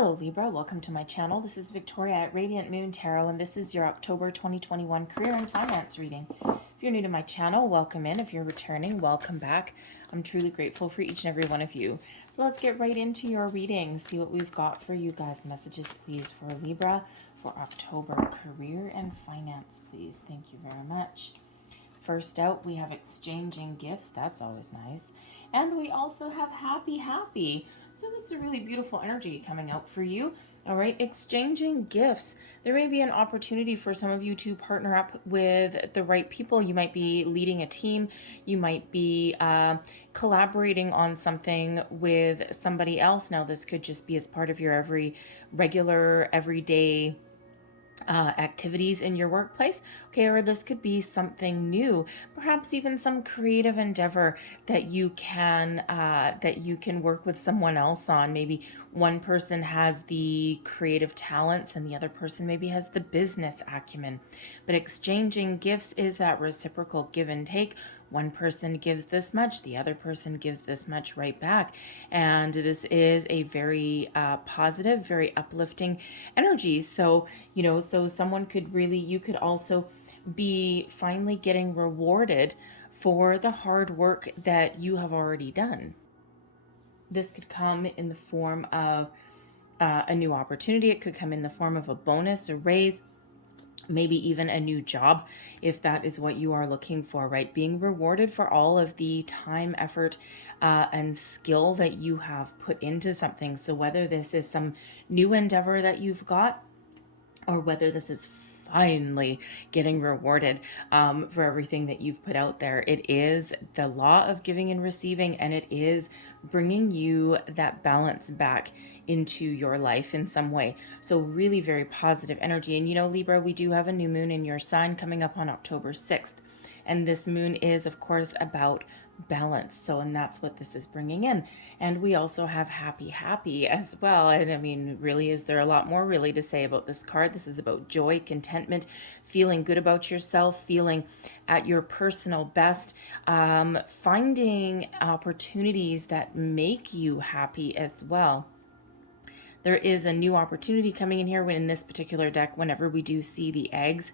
Hello Libra, welcome to my channel. This is Victoria at Radiant Moon Tarot, and this is your October 2021 career and finance reading. If you're new to my channel, welcome in. If you're returning, welcome back. I'm truly grateful for each and every one of you. So let's get right into your reading, see what we've got for you guys. Messages, please, for Libra for October. Career and finance, please. Thank you very much. First out, we have exchanging gifts. That's always nice. And we also have happy. So it's a really beautiful energy coming out for you. All right, exchanging gifts. There may be an opportunity for some of you to partner up with the right people. You might be leading a team. You might be collaborating on something with somebody else. Now, this could just be as part of your everyday activities in your workplace, okay, or this could be something new, perhaps even some creative endeavor that you can work with someone else on. Maybe one person has the creative talents and the other person maybe has the business acumen. But exchanging gifts is that reciprocal give and take. One person gives this much, the other person gives this much right back. And this is a very positive, very uplifting energy. So, so someone could really, you could also be finally getting rewarded for the hard work that you have already done. This could come in the form of a new opportunity. It could come in the form of a bonus, a raise, maybe even a new job, if that is what you are looking for, right? Being rewarded for all of the time, effort, and skill that you have put into something. So whether this is some new endeavor that you've got, or whether this is finally getting rewarded for everything that you've put out there, it is the law of giving and receiving, and it is bringing you that balance back into your life in some way. So really very positive energy. And Libra, we do have a new moon in your sign coming up on October 6th. And this moon is, of course, about balance. So, and that's what this is bringing in. And we also have happy as well. And I mean, really, is there a lot more really to say about this card? This is about joy, contentment, feeling good about yourself, feeling at your personal best, finding opportunities that make you happy as well. There is a new opportunity coming in here. In this particular deck, whenever we do see the eggs,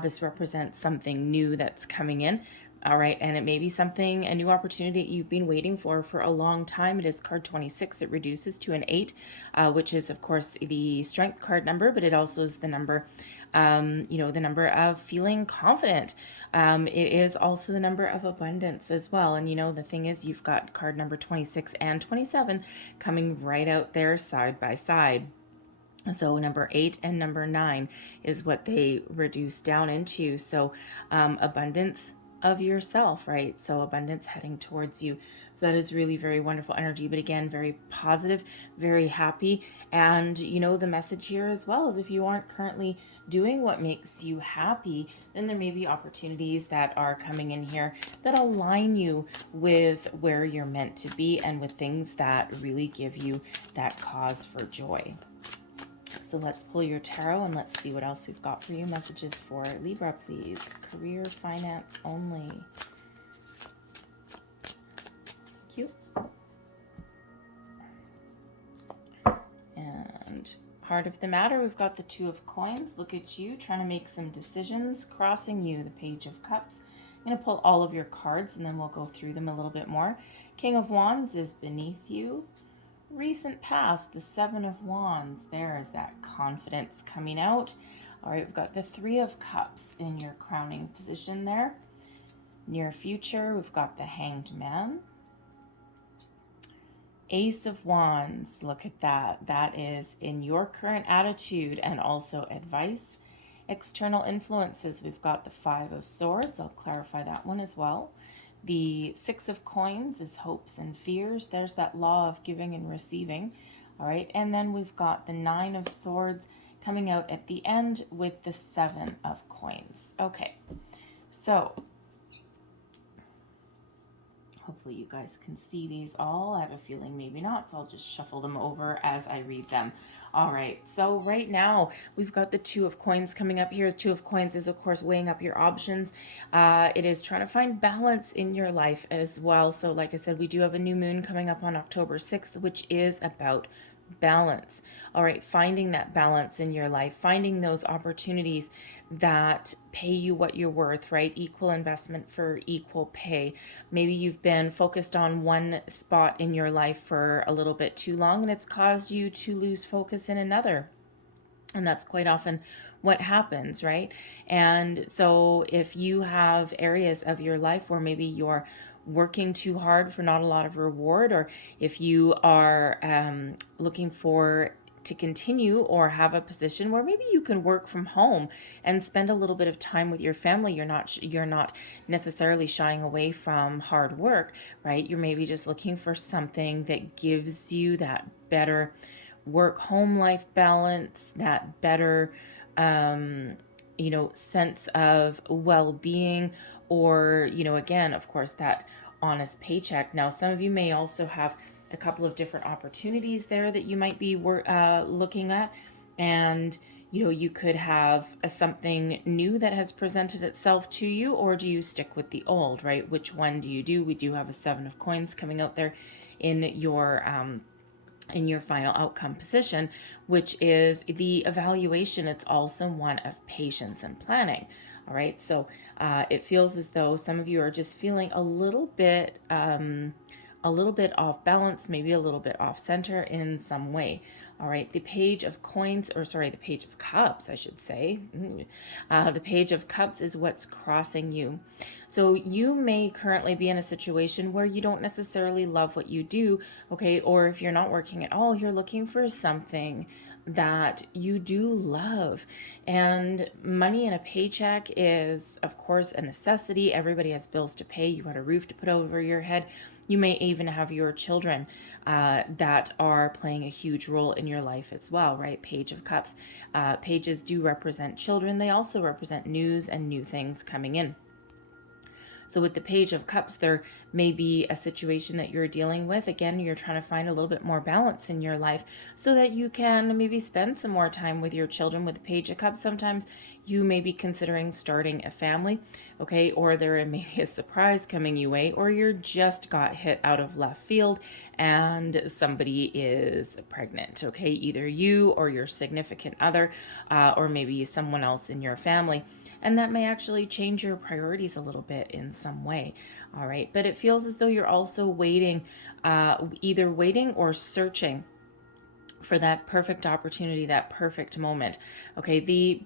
this represents something new that's coming in. All right, and it may be a new opportunity that you've been waiting for a long time. It is card 26. It reduces to an 8, which is, of course, the strength card number, but it also is the number, the number of feeling confident. It is also the number of abundance as well. And, the thing is, you've got card number 26 and 27 coming right out there side by side. So number 8 and number 9 is what they reduce down into. So abundance of yourself, right? So abundance heading towards you. So that is really very wonderful energy, but again, very positive, very happy. And the message here as well is if you aren't currently doing what makes you happy, then there may be opportunities that are coming in here that align you with where you're meant to be and with things that really give you that cause for joy. So let's pull your tarot and let's see what else we've got for you. Messages for Libra, please. Career, finance only. Thank you. And heart of the matter, we've got the 2 of coins. Look at you trying to make some decisions. Crossing you, the Page of Cups. I'm going to pull all of your cards and then we'll go through them a little bit more. King of Wands is beneath you. Recent past, the 7 of Wands. There is that confidence coming out. All right, we've got the 3 of Cups in your crowning position there. Near future, we've got the Hanged Man. Ace of Wands, look at that. That is in your current attitude and also advice. External influences, we've got the 5 of Swords. I'll clarify that one as well. The 6 of Coins is hopes and fears. There's that law of giving and receiving. All right, and then we've got the 9 of Swords coming out at the end with the 7 of Coins. Okay, so hopefully you guys can see these all. I have a feeling maybe not, so I'll just shuffle them over as I read them. All right, so right now we've got the 2 of Coins coming up here. 2 of Coins is, of course, weighing up your options. It is trying to find balance in your life as well. So like I said, we do have a new moon coming up on October 6th, which is about balance. All right, finding that balance in your life, finding those opportunities that pay you what you're worth, right? Equal investment for equal pay. Maybe you've been focused on one spot in your life for a little bit too long, and it's caused you to lose focus in another. And that's quite often what happens, right? And so if you have areas of your life where maybe you're working too hard for not a lot of reward, or if you are looking for to continue or have a position where maybe you can work from home and spend a little bit of time with your family, you're not necessarily shying away from hard work, right? You're maybe just looking for something that gives you that better work home life balance, that better sense of well-being, or again, of course, that honest paycheck. Now, some of you may also have a couple of different opportunities there that you might be looking at, and you could have something new that has presented itself to you, or do you stick with the old, right? Which one do you do? We do have a 7 of coins coming out there in your final outcome position, which is the evaluation. It's also one of patience and planning. All right, so it feels as though some of you are just feeling a little bit off balance, maybe a little bit off center in some way. All right, the page of coins, or sorry, the page of cups, I should say. The page of cups is what's crossing you. So you may currently be in a situation where you don't necessarily love what you do, okay? Or if you're not working at all, you're looking for something that you do love. And money in a paycheck is, of course, a necessity. Everybody has bills to pay. You got a roof to put over your head. You may even have your children that are playing a huge role in your life as well, right? Page of Cups. Pages do represent children. They also represent news and new things coming in. So with the Page of Cups, there may be a situation that you're dealing with. Again, you're trying to find a little bit more balance in your life so that you can maybe spend some more time with your children. With the Page of Cups, sometimes you may be considering starting a family, okay? Or there may be a surprise coming your way, or you're just got hit out of left field and somebody is pregnant, okay? Either you or your significant other, or maybe someone else in your family. And that may actually change your priorities a little bit in some way. All right. But it feels as though you're also waiting, either waiting or searching for that perfect opportunity, that perfect moment. Okay. The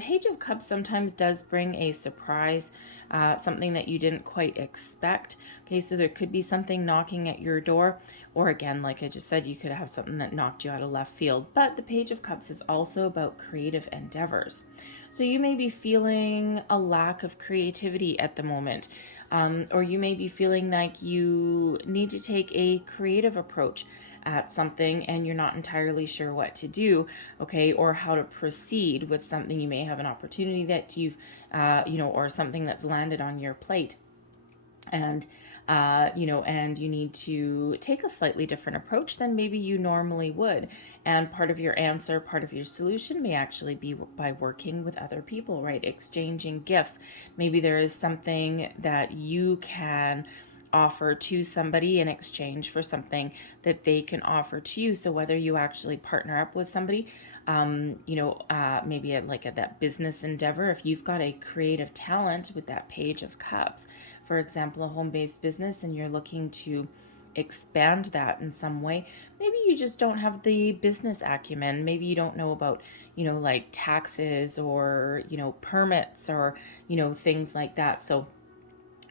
Page of Cups sometimes does bring a surprise, something that you didn't quite expect. Okay. So there could be something knocking at your door, or again, like I just said, you could have something that knocked you out of left field. But the Page of Cups is also about creative endeavors. So you may be feeling a lack of creativity at the moment, or you may be feeling like you need to take a creative approach at something and you're not entirely sure what to do, okay, or how to proceed with something. You may have an opportunity that you've, or something that's landed on your plate. And and you need to take a slightly different approach than maybe you normally would. And part of your answer, part of your solution may actually be by working with other people, right? Exchanging gifts. Maybe there is something that you can offer to somebody in exchange for something that they can offer to you. So whether you actually partner up with somebody, maybe at that business endeavor, if you've got a creative talent with that Page of Cups, for example, a home-based business, and you're looking to expand that in some way, maybe you just don't have the business acumen. Maybe you don't know about, like taxes or, permits or, things like that. So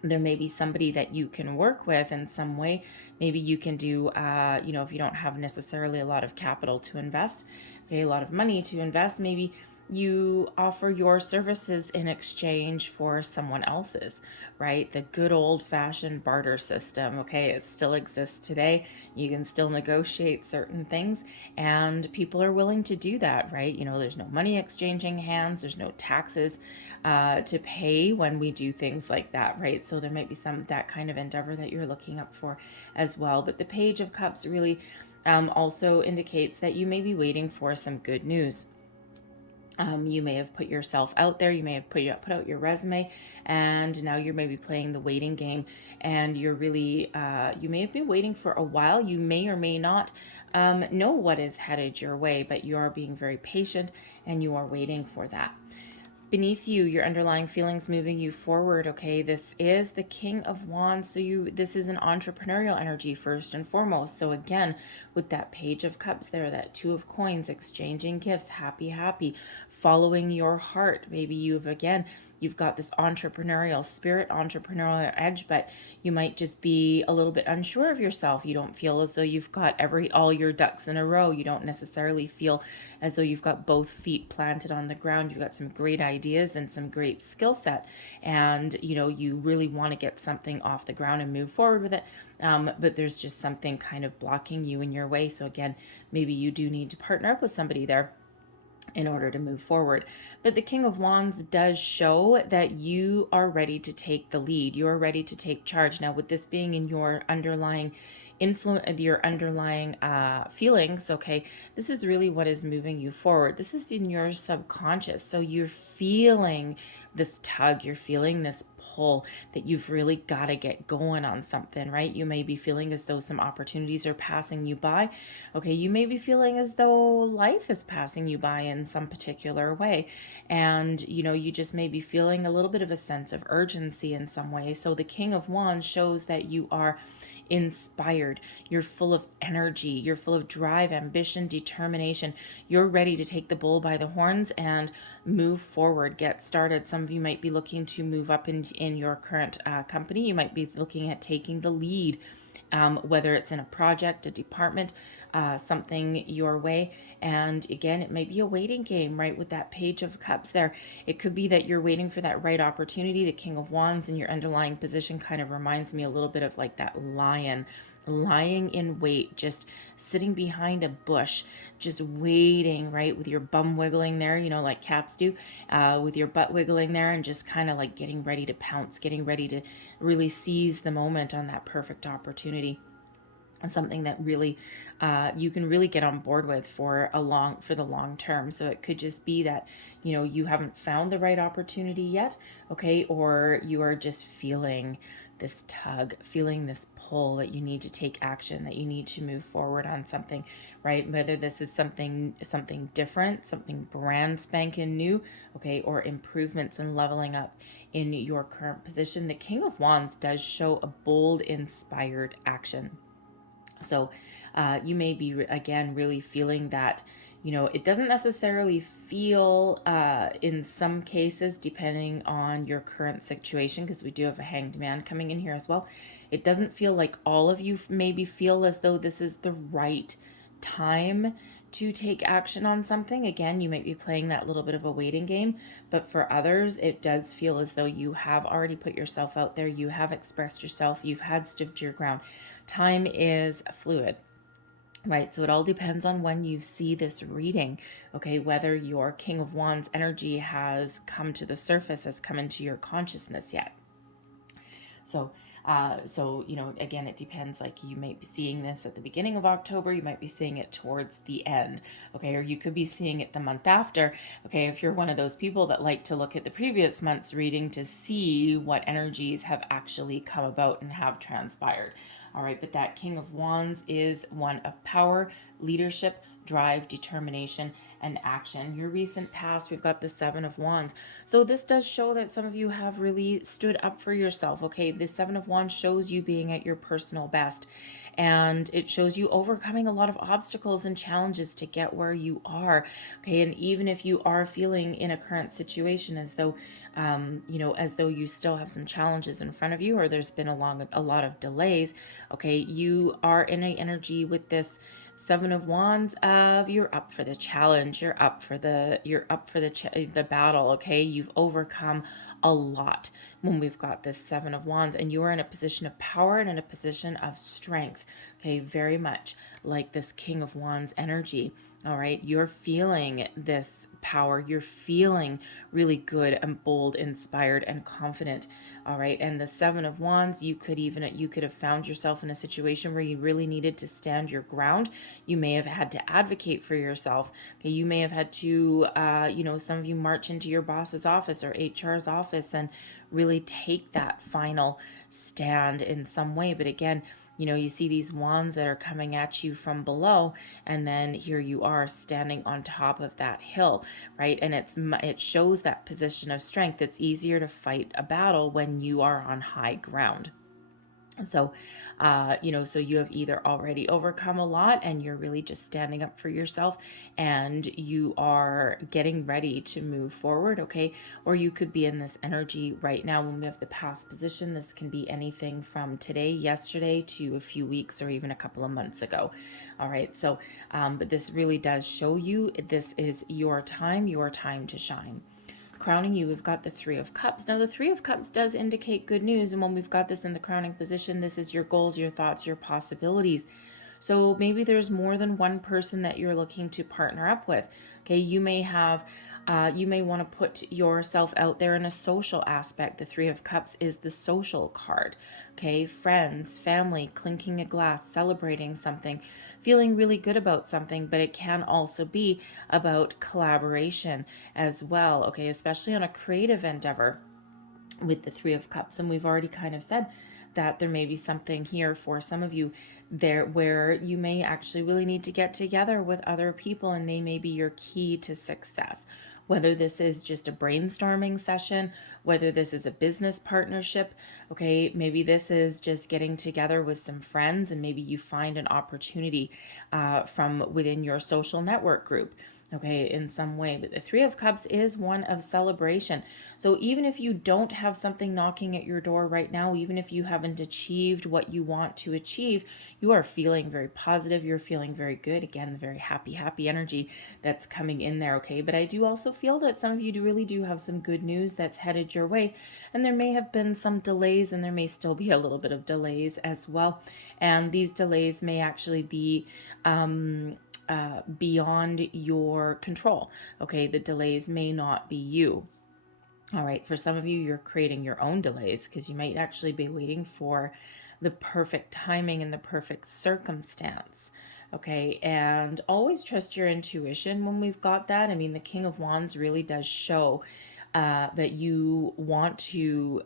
there may be somebody that you can work with in some way. Maybe you can do, if you don't have necessarily a lot of capital to invest, okay, a lot of money to invest, maybe you offer your services in exchange for someone else's, right? The good old-fashioned barter system, okay? It still exists today. You can still negotiate certain things, and people are willing to do that, right? There's no money exchanging hands. There's no taxes to pay when we do things like that, right? So there might be that kind of endeavor that you're looking up for as well. But the Page of Cups really also indicates that you may be waiting for some good news. You may have put yourself out there, you may have put out your resume, and now you're maybe playing the waiting game, and you're really, you may have been waiting for a while. You may or may not know what is headed your way, but you are being very patient and you are waiting for that. Beneath you, your underlying feelings moving you forward. Okay, this is the King of Wands, so this is an entrepreneurial energy first and foremost. So again, with that Page of Cups there, that Two of Coins, exchanging gifts, happy, following your heart. Maybe you've got this entrepreneurial spirit, entrepreneurial edge, but you might just be a little bit unsure of yourself. You don't feel as though you've got all your ducks in a row. You don't necessarily feel as though you've got both feet planted on the ground. You've got some great ideas and some great skill set, and you really want to get something off the ground and move forward with it. But there's just something kind of blocking you in your way. So again, maybe you do need to partner up with somebody there in order to move forward. But the King of Wands does show that you are ready to take the lead. You are ready to take charge. Now, with this being in your underlying influence, your underlying feelings, okay, this is really what is moving you forward. This is in your subconscious. So you're feeling this tug, you're feeling this pull that you've really got to get going on something, right? You may be feeling as though some opportunities are passing you by. Okay, you may be feeling as though life is passing you by in some particular way. And, you just may be feeling a little bit of a sense of urgency in some way. So the King of Wands shows that you are inspired. You're full of energy. You're full of drive, ambition, determination. You're ready to take the bull by the horns and move forward, get started. Some of you might be looking to move up in your current company. You might be looking at taking the lead, whether it's in a project, a department, something your way. And again, it may be a waiting game, right? With that Page of Cups there, it could be that you're waiting for that right opportunity. The King of Wands in your underlying position kind of reminds me a little bit of like that lion lying in wait, just sitting behind a bush, just waiting, right? With your bum wiggling there, like cats do, with your butt wiggling there, and just kind of like getting ready to pounce, getting ready to really seize the moment on that perfect opportunity. And something that really you can really get on board with for the long term. So it could just be that you haven't found the right opportunity yet, okay, or you are just feeling this tug, feeling this pull that you need to take action, that you need to move forward on something, right? Whether this is something different, something brand spanking new, okay, or improvements and leveling up in your current position. The King of Wands does show a bold, inspired action. So you may be, again, really feeling that, it doesn't necessarily feel, in some cases, depending on your current situation, because we do have a Hanged Man coming in here as well. It doesn't feel like all of you maybe feel as though this is the right time to take action on something. Again, you might be playing that little bit of a waiting game, but for others, it does feel as though you have already put yourself out there. You have expressed yourself. You've had stood your ground. Time is fluid, right? So it all depends on when you see this reading, okay? Whether your King of Wands energy has come to the surface, has come into your consciousness yet. So again, it depends. Like, you might be seeing this at the beginning of October, you might be seeing it towards the end, okay? Or you could be seeing it the month after, okay? If you're one of those people that like to look at the previous month's reading to see what energies have actually come about and have transpired. All right, but that King of Wands is one of power, leadership, drive, determination, and action. Your recent past, we've got the Seven of Wands. So this does show that some of you have really stood up for yourself, okay? The Seven of Wands shows you being at your personal best, and it shows you overcoming a lot of obstacles and challenges to get where you are, okay? And even if you are feeling in a current situation as though as though you still have some challenges in front of you, or there's been a lot of delays, okay, you are in an energy with this Seven of Wands of you're up for the challenge, you're up for the battle, okay? You've overcome a lot when we've got this Seven of Wands, and you are in a position of power and in a position of strength, Okay, very much like this King of Wands energy. All right, you're feeling this power. You're feeling really good and bold, inspired, and confident. All right, and the Seven of Wands, you could have found yourself in a situation where you really needed to stand your ground. You may have had to advocate for yourself. Okay, you may have had to, some of you march into your boss's office or HR's office and really take that final stand in some way. But again, you see these wands that are coming at you from below, and then here you are standing on top of that hill, right? And it shows that position of strength. It's easier to fight a battle when you are on high ground. So, so you have either already overcome a lot and you're really just standing up for yourself and you are getting ready to move forward, okay? Or you could be in this energy right now when we have the past position. This can be anything from today, yesterday, to a few weeks or even a couple of months ago. All right, so, but this really does show you this is your time to shine. Crowning you, we've got the Three of Cups. Now, the Three of Cups does indicate good news. And when we've got this in the crowning position, this is your goals, your thoughts, your possibilities. So maybe there's more than one person that you're looking to partner up with. Okay, you may want to put yourself out there in a social aspect. The Three of Cups is the social card. Okay, friends, family, clinking a glass, celebrating something, feeling really good about something, but it can also be about collaboration as well, okay, especially on a creative endeavor with the Three of Cups. And we've already kind of said that there may be something here for some of you there where you may actually really need to get together with other people, and they may be your key to success. Whether this is just a brainstorming session, whether this is a business partnership, okay, maybe this is just getting together with some friends and maybe you find an opportunity from within your social network group, okay, in some way. But the Three of Cups is one of celebration. So even if you don't have something knocking at your door right now, even if you haven't achieved what you want to achieve, you are feeling very positive. You're feeling very good. Again, the very happy energy that's coming in there, okay? But I do also feel that some of you really do have some good news that's headed your way. And there may have been some delays, and there may still be a little bit of delays as well. And these delays may actually be beyond your control. Okay, the delays may not be you. All right, for some of you, you're creating your own delays because you might actually be waiting for the perfect timing and the perfect circumstance. Okay, and always trust your intuition when we've got that. I mean, the King of Wands really does show that you want to,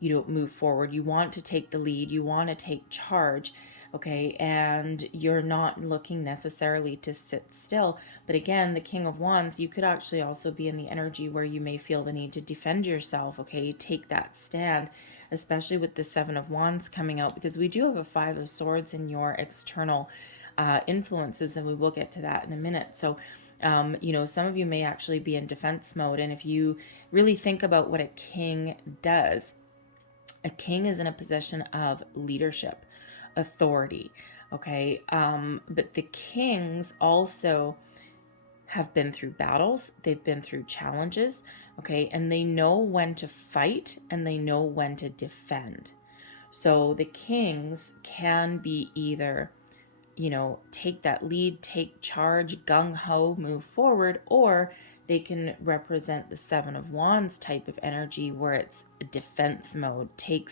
move forward. You want to take the lead. You want to take charge. Okay, and you're not looking necessarily to sit still. But again, the King of Wands, you could actually also be in the energy where you may feel the need to defend yourself. Okay, take that stand, especially with the Seven of Wands coming out, because we do have a Five of Swords in your external influences, and we will get to that in a minute. So some of you may actually be in defense mode. And if you really think about what a king does, a king is in a position of leadership, authority, okay? But the kings also have been through battles, they've been through challenges, okay? And they know when to fight and they know when to defend. So the kings can be either, take that lead, take charge, gung-ho, move forward, or they can represent the Seven of Wands type of energy where it's a defense mode, take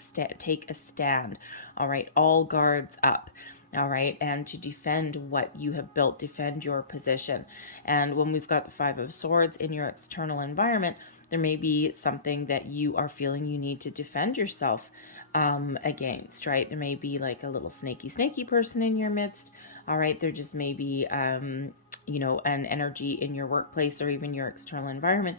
a stand, all right, all guards up, all right, and to defend what you have built, defend your position. And when we've got the Five of Swords in your external environment, there may be something that you are feeling you need to defend yourself against, right? There may be like a little snaky person in your midst. All right, there just may be an energy in your workplace or even your external environment,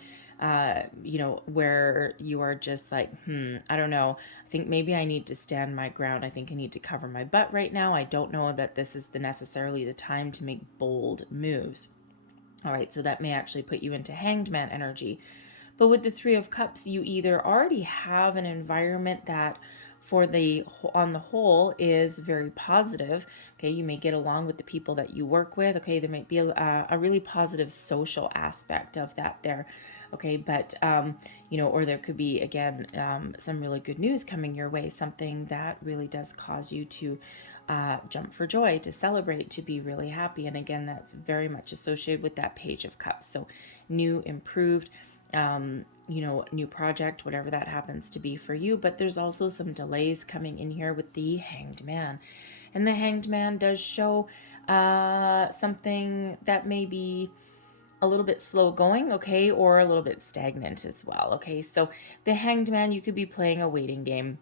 where you are just like, I don't know. I think maybe I need to stand my ground. I think I need to cover my butt right now. I don't know that this is necessarily the time to make bold moves. All right, so that may actually put you into Hanged Man energy. But with the Three of Cups, you either already have an environment that on the whole is very positive. Okay, you may get along with the people that you work with. Okay, there might be a really positive social aspect of that there. Okay, but or there could be again some really good news coming your way, something that really does cause you to jump for joy, to celebrate, to be really happy. And again, that's very much associated with that Page of Cups. So new, improved, new project, whatever that happens to be for you. But there's also some delays coming in here with the Hanged Man. And the Hanged Man does show something that may be a little bit slow going, okay, or a little bit stagnant as well, okay? So the Hanged Man, you could be playing a waiting game.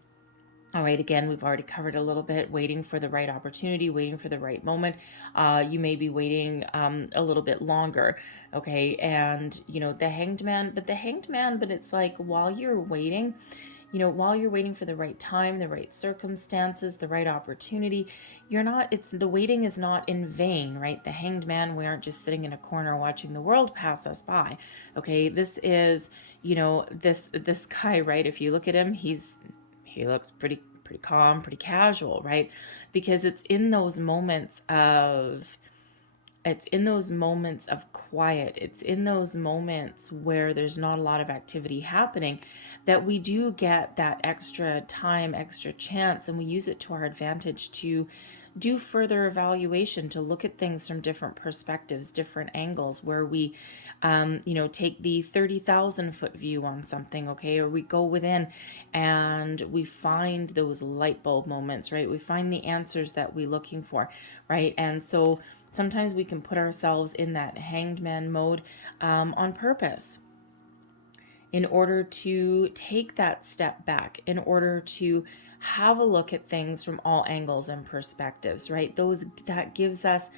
All right, again, we've already covered a little bit, waiting for the right opportunity, waiting for the right moment. You may be waiting a little bit longer, okay? And, the Hanged Man, but it's like while you're waiting, while you're waiting for the right time, the right circumstances, the right opportunity, the waiting is not in vain, right? The Hanged Man, we aren't just sitting in a corner watching the world pass us by, okay? This is, this guy, right? If you look at him, he looks pretty calm, pretty casual, right? Because it's in those moments of quiet, it's in those moments where there's not a lot of activity happening, that we do get that extra time, extra chance, and we use it to our advantage to do further evaluation, to look at things from different perspectives, different angles, where we take the 30,000 foot view on something, okay? Or we go within and we find those light bulb moments, right? We find the answers that we're looking for, right? And so sometimes we can put ourselves in that Hanged Man mode on purpose, in order to take that step back, in order to have a look at things from all angles and perspectives, right? That gives us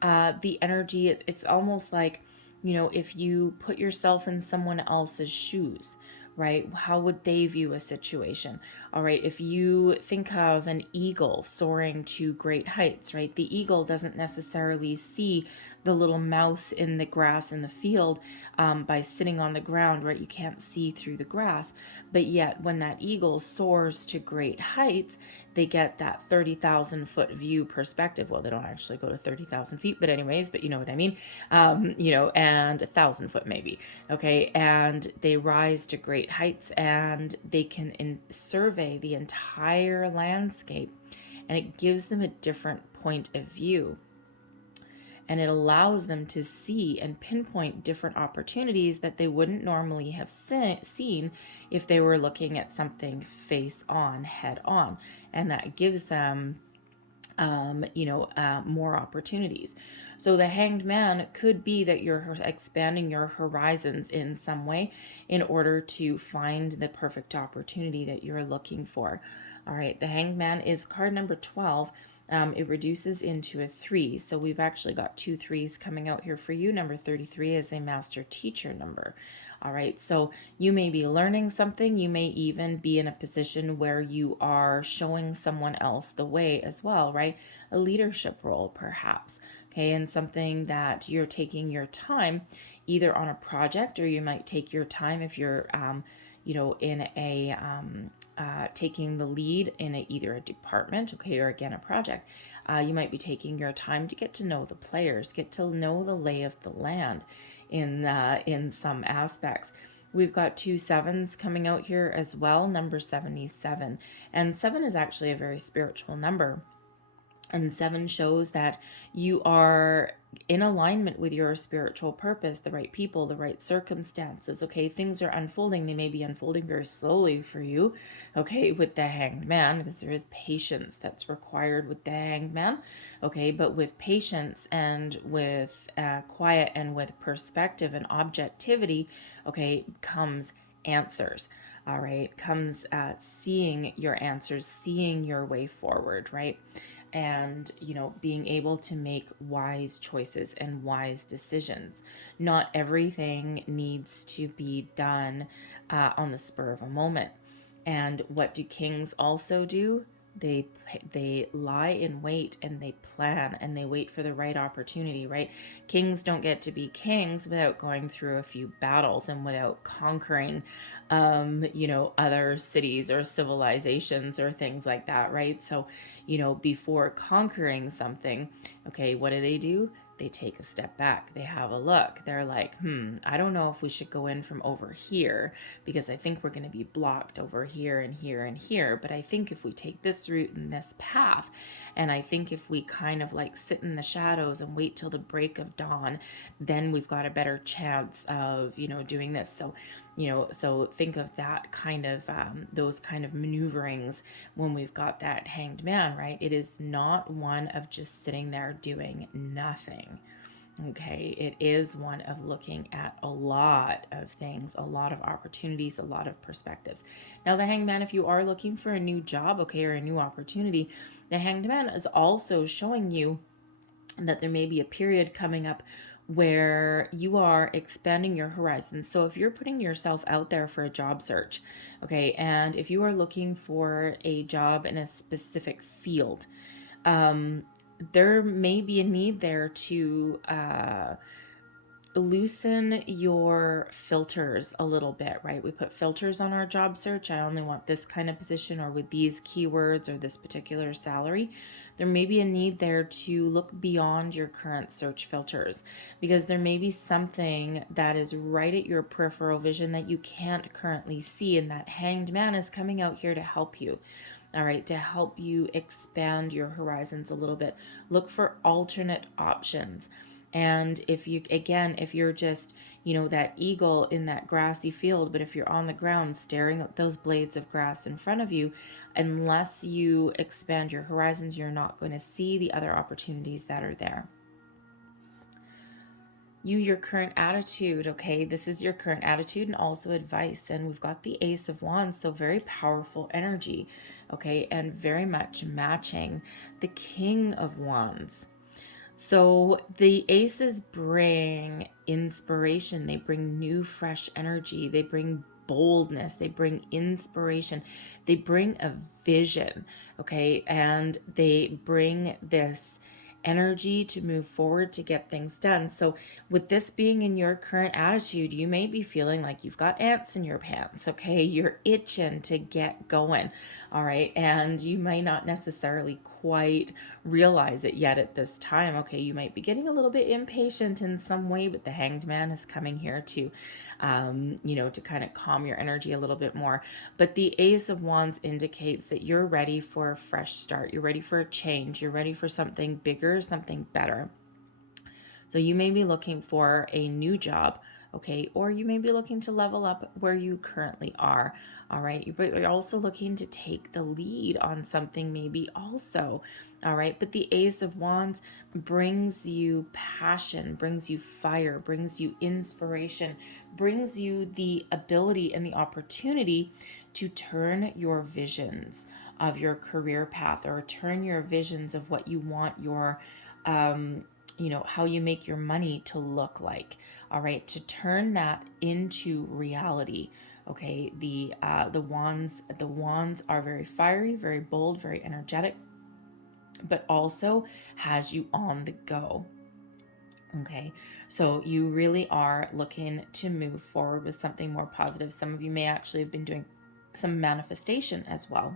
the energy. It's almost like, if you put yourself in someone else's shoes, right? How would they view a situation? All right, if you think of an eagle soaring to great heights, right? The eagle doesn't necessarily see the little mouse in the grass in the field by sitting on the ground, right? You can't see through the grass. But yet when that eagle soars to great heights, they get that 30,000 foot view perspective. Well, they don't actually go to 30,000 feet, but anyways, but you know what I mean? And 1,000 foot maybe. Okay. And they rise to great heights and they can survey the entire landscape, and it gives them a different point of view. And it allows them to see and pinpoint different opportunities that they wouldn't normally have seen if they were looking at something face on, head on. And that gives them, more opportunities. So the Hanged Man could be that you're expanding your horizons in some way in order to find the perfect opportunity that you're looking for. All right, the Hanged Man is card number 12. It reduces into a 3. So we've actually got 2 3s coming out here for you. Number 33 is a master teacher number. All right, so you may be learning something. You may even be in a position where you are showing someone else the way as well, right? A leadership role, perhaps. Okay, and something that you're taking your time either on a project, or you might take your time if you're in a taking the lead in either a department, okay, or again a project. You might be taking your time to get to know the players, get to know the lay of the land in some aspects. We've got 2 7s coming out here as well, number 77. And 7 is actually a very spiritual number. And 7 shows that you are in alignment with your spiritual purpose, the right people, the right circumstances. Okay, things are unfolding. They may be unfolding very slowly for you, okay, with the Hanged Man, because there is patience that's required with the Hanged Man. Okay, but with patience and with quiet and with perspective and objectivity, okay, comes answers. All right, comes seeing your answers, seeing your way forward, right? And being able to make wise choices and wise decisions. Not everything needs to be done on the spur of a moment. And what do kings also do? They lie in wait and they plan and they wait for the right opportunity, right? Kings don't get to be kings without going through a few battles and without conquering other cities or civilizations or things like that, right? So before conquering something, okay, what do? They take a step back. They have a look. They're like, I don't know if we should go in from over here, because I think we're going to be blocked over here and here and here. But I think if we take this route and this path, And I think if we kind of like sit in the shadows and wait till the break of dawn, then we've got a better chance of, doing this. So, so think of that kind of, those kind of maneuverings when we've got that hanged man, right? It is not one of just sitting there doing nothing. Okay, it is one of looking at a lot of things, a lot of opportunities, a lot of perspectives. Now, the hanged man, if you are looking for a new job, okay, or a new opportunity, the hanged man is also showing you that there may be a period coming up where you are expanding your horizons. So if you're putting yourself out there for a job search, okay, and if you are looking for a job in a specific field, there may be a need there to loosen your filters a little bit, right? We put filters on our job search. I only want this kind of position or with these keywords or this particular salary. There may be a need there to look beyond your current search filters, because there may be something that is right at your peripheral vision that you can't currently see, and that hanged man is coming out here to help you. All right, to help you expand your horizons a little bit. Look for alternate options. And if you're just, that eagle in that grassy field, but if you're on the ground staring at those blades of grass in front of you, unless you expand your horizons, you're not going to see the other opportunities that are there. Your current attitude, okay? This is your current attitude and also advice. And we've got the Ace of Wands, so very powerful energy, okay? And very much matching the King of Wands. So the aces bring inspiration. They bring new, fresh energy. They bring boldness. They bring inspiration. They bring a vision, okay? And they bring this energy to move forward to get things done. So with this being in your current attitude, you may be feeling like you've got ants in your pants, okay? You're itching to get going, all right? And you may not necessarily quite realize it yet at this time, okay? You might be getting a little bit impatient in some way, but the hanged man is coming here to, to kind of calm your energy a little bit more. But the Ace of Wands indicates that you're ready for a fresh start. You're ready for a change. You're ready for something bigger, something better. So you may be looking for a new job, okay? Or you may be looking to level up where you currently are, all right? But you're also looking to take the lead on something maybe also, all right? But the Ace of Wands brings you passion, brings you fire, brings you inspiration, brings you the ability and the opportunity to turn your visions of your career path, or turn your visions of what you want your how you make your money to look like, all right, to turn that into reality. Okay, the wands are very fiery, very bold, very energetic, but also has you on the go. Okay, so you really are looking to move forward with something more positive. Some of you may actually have been doing some manifestation as well,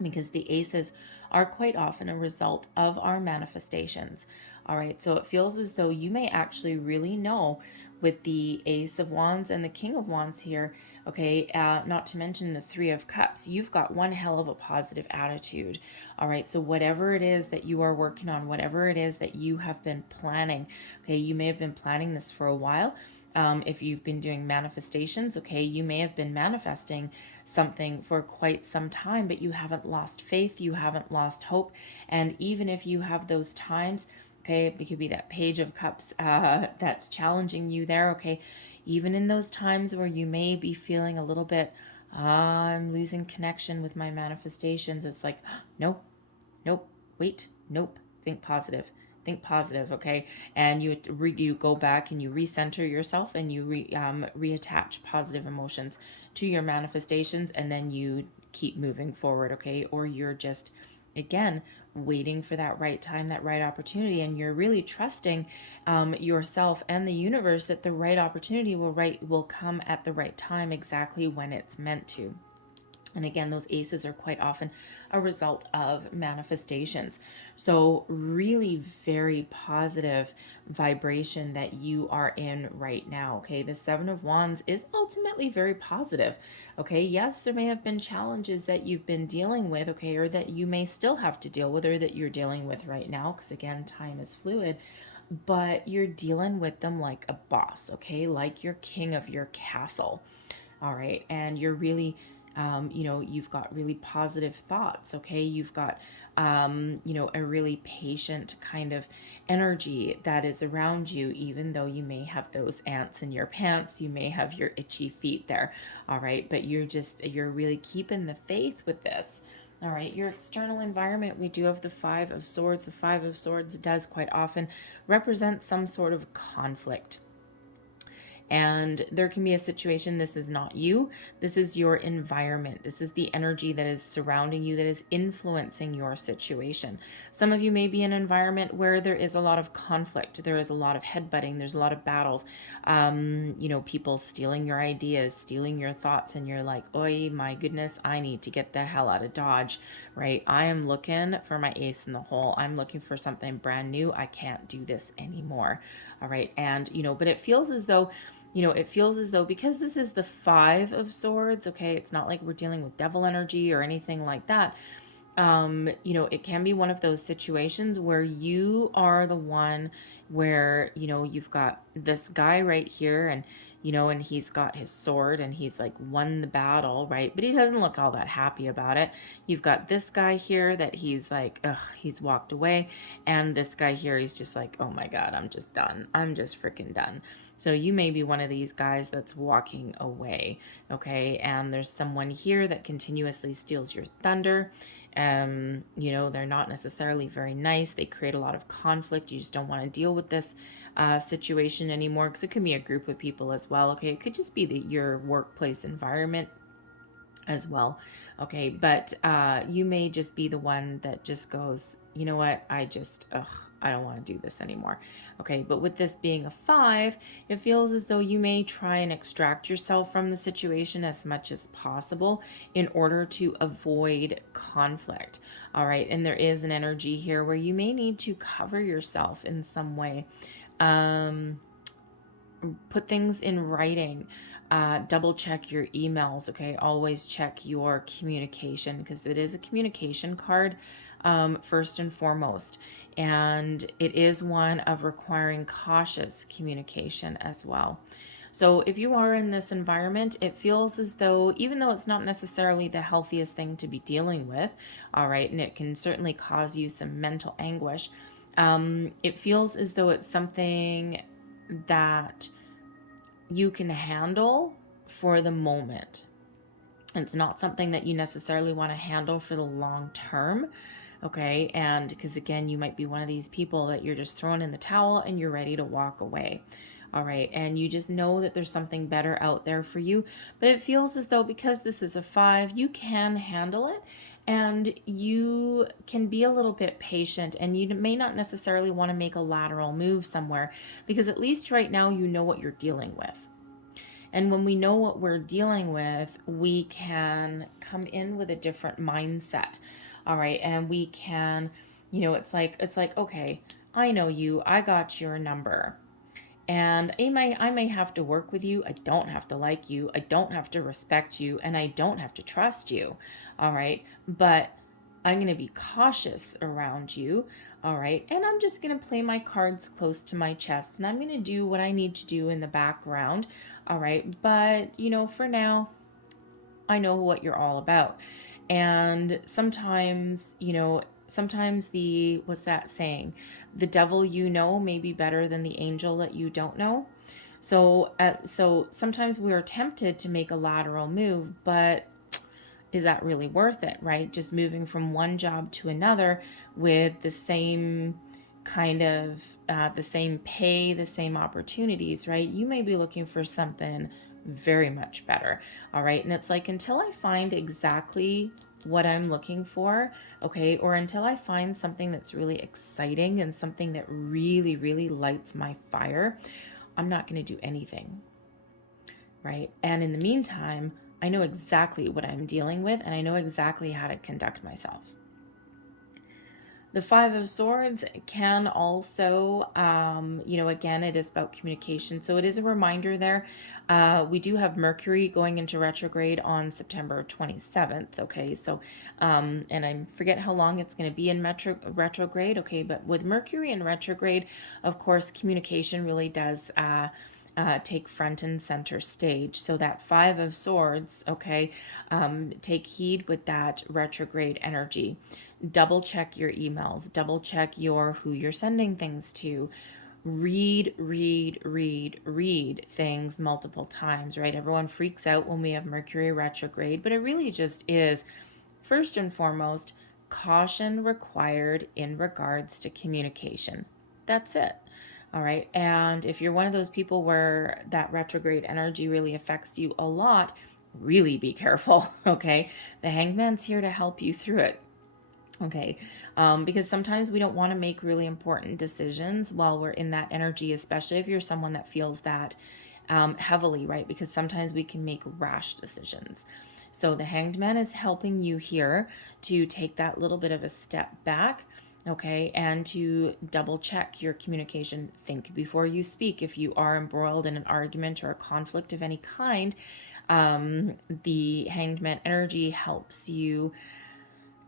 because the aces are quite often a result of our manifestations. All right, so it feels as though you may actually really know with the Ace of Wands and the King of Wands here, okay, not to mention the Three of Cups, you've got one hell of a positive attitude. All right, so whatever it is that you are working on, whatever it is that you have been planning, okay, you may have been planning this for a while. If you've been doing manifestations, okay, you may have been manifesting something for quite some time, but you haven't lost faith, you haven't lost hope. And even if you have those times, okay, it could be that Page of Cups that's challenging you there, okay, even in those times where you may be feeling a little bit, I'm losing connection with my manifestations, it's like, nope, wait, nope, think positive. Think positive, okay? And you go back and you recenter yourself, and you reattach positive emotions to your manifestations, and then you keep moving forward, okay? Or you're just, again, waiting for that right time, that right opportunity, and you're really trusting yourself and the universe that the right opportunity will come at the right time, exactly when it's meant to. And again, those aces are quite often a result of manifestations. So, really very positive vibration that you are in right now. Okay. The Seven of Wands is ultimately very positive. Okay. Yes, there may have been challenges that you've been dealing with, okay, or that you may still have to deal with, or that you're dealing with right now, because again, time is fluid, but you're dealing with them like a boss, okay, like you're king of your castle. All right. And you're really, you've got really positive thoughts. Okay. You've got, a really patient kind of energy that is around you, even though you may have those ants in your pants, you may have your itchy feet there. All right. But you're really keeping the faith with this. All right, your external environment, we do have the Five of Swords. The Five of Swords does quite often represent some sort of conflict. And there can be a situation, this is not you, this is your environment. This is the energy that is surrounding you, that is influencing your situation. Some of you may be in an environment where there is a lot of conflict, there is a lot of headbutting, there's a lot of battles, people stealing your ideas, stealing your thoughts, and you're like, oh my goodness, I need to get the hell out of Dodge, right? I am looking for my ace in the hole. I'm looking for something brand new. I can't do this anymore. All right. And, but it feels as though, because this is the Five of Swords, okay, it's not like we're dealing with devil energy or anything like that. It can be one of those situations where you are the one where, you've got this guy right here, and he's got his sword and he's like won the battle, right? But he doesn't look all that happy about it. You've got this guy here that he's like, he's walked away. And this guy here, he's just like, oh my God, I'm just done. I'm just freaking done. So you may be one of these guys that's walking away, okay? And there's someone here that continuously steals your thunder. They're not necessarily very nice. They create a lot of conflict. You just don't want to deal with this situation anymore, because it could be a group of people as well, okay? It could just be your workplace environment as well, okay? But you may just be the one that just goes, you know what, I don't want to do this anymore. Okay, but with this being a 5, it feels as though you may try and extract yourself from the situation as much as possible in order to avoid conflict. All right, and there is an energy here where you may need to cover yourself in some way. Put things in writing. Double check your emails, okay? Always check your communication, because it is a communication card, first and foremost. And it is one of requiring cautious communication as well. So if you are in this environment, it feels as though, even though it's not necessarily the healthiest thing to be dealing with, all right, and it can certainly cause you some mental anguish, it feels as though it's something that you can handle for the moment. It's not something that you necessarily want to handle for the long term. Okay. And because again, you might be one of these people that you're just throwing in the towel and you're ready to walk away. All right. And you just know that there's something better out there for you. But it feels as though, because this is a 5, you can handle it. And you can be a little bit patient, and you may not necessarily want to make a lateral move somewhere, because at least right now you know what you're dealing with. And when we know what we're dealing with, we can come in with a different mindset. All right. And we can, it's like, okay, I know you, I got your number. And I may have to work with you. I don't have to like you. I don't have to respect you. And I don't have to trust you. All right. But I'm going to be cautious around you. All right. And I'm just going to play my cards close to my chest. And I'm going to do what I need to do in the background. All right. But, for now, I know what you're all about. And sometimes, what's that saying? The devil may be better than the angel that you don't know. So sometimes we're tempted to make a lateral move, but is that really worth it, right? Just moving from one job to another with the same kind of, the same pay, the same opportunities, right? You may be looking for something very much better. All right. And it's like, until I find exactly what I'm looking for, okay, or until I find something that's really exciting and something that really, really lights my fire, I'm not going to do anything, right? And in the meantime, I know exactly what I'm dealing with, and I know exactly how to conduct myself. The Five of Swords can also, again, it is about communication. So it is a reminder there. We do have Mercury going into retrograde on September 27th. Okay, so, and I forget how long it's going to be in retrograde. Okay, but with Mercury in retrograde, of course, communication really does take front and center stage. So that Five of Swords, okay, take heed with that retrograde energy. Double check your emails, double check who you're sending things to. Read things multiple times, right? Everyone freaks out when we have Mercury retrograde, but it really just is, first and foremost, caution required in regards to communication. That's it. All right. And if you're one of those people where that retrograde energy really affects you a lot, really be careful. Okay. The Hangman's here to help you through it. Okay. Because sometimes we don't want to make really important decisions while we're in that energy, especially if you're someone that feels that heavily, right? Because sometimes we can make rash decisions. So the Hanged Man is helping you here to take that little bit of a step back, okay, and to double check your communication. Think before you speak. If you are embroiled in an argument or a conflict of any kind, the Hanged Man energy helps you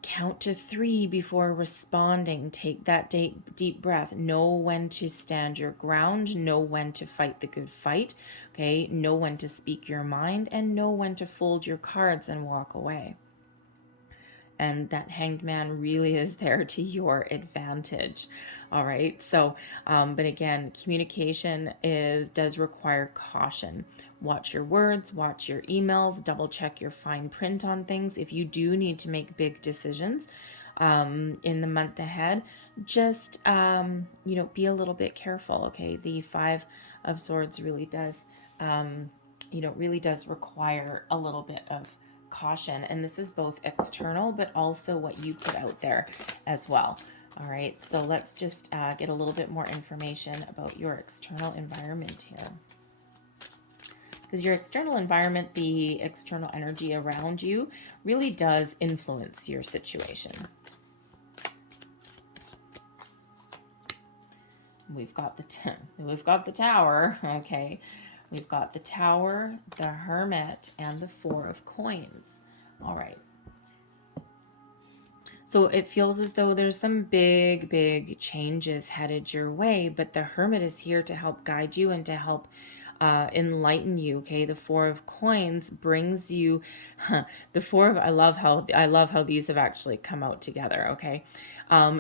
count to 3 before responding. Take that deep breath. Know when to stand your ground. Know when to fight the good fight. Okay. Know when to speak your mind, and know when to fold your cards and walk away. And that Hanged Man really is there to your advantage. All right. So, but again, communication does require caution. Watch your words, watch your emails, double check your fine print on things. If you do need to make big decisions in the month ahead, just, be a little bit careful. Okay. The Five of Swords really does, really does require a little bit of caution, and this is both external but also what you put out there as well. All right, so let's just get a little bit more information about your external environment here, because your external environment, the external energy around you, really does influence your situation. We've got the Tower. Okay. We've got the Tower, the Hermit, and the Four of Coins. All right. So it feels as though there's some big changes headed your way, but the Hermit is here to help guide you and to help enlighten you. Okay, the Four of Coins brings you I love how these have actually come out together. Okay,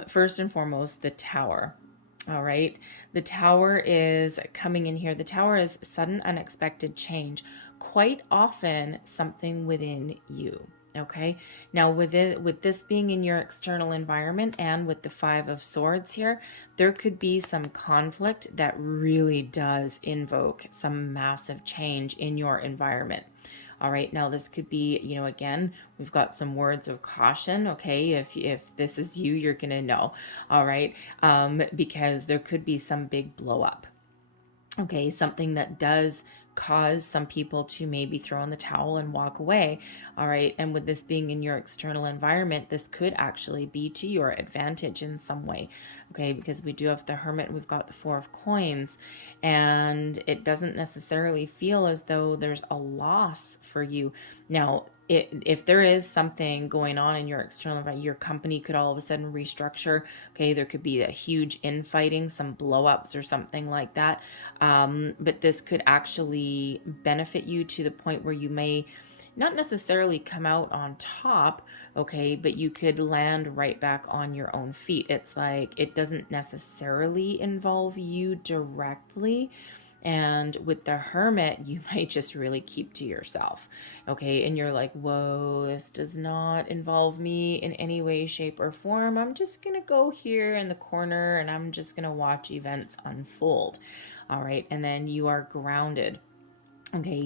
first and foremost, the Tower. All right. The Tower is coming in here. The Tower is sudden, unexpected change, quite often something within you. Okay. Now, with this being in your external environment and with the Five of Swords here, there could be some conflict that really does invoke some massive change in your environment. All right, now this could be, again, we've got some words of caution, okay? If this is you, you're going to know, all right? Because there could be some big blow up, okay? Something that does cause some people to maybe throw in the towel and walk away, all right? And with this being in your external environment, this could actually be to your advantage in some way, okay? Because we do have the Hermit and we've got the Four of Coins, and it doesn't necessarily feel as though there's a loss for you. Now, if there is something going on in your external environment, your company could all of a sudden restructure. Okay, there could be a huge infighting, some blow-ups or something like that. But this could actually benefit you to the point where you may not necessarily come out on top, okay, but you could land right back on your own feet. It's like it doesn't necessarily involve you directly. And with the Hermit, you might just really keep to yourself, okay? And you're like, whoa, this does not involve me in any way, shape, or form. I'm just going to go here in the corner and I'm just going to watch events unfold, all right? And then you are grounded. Okay,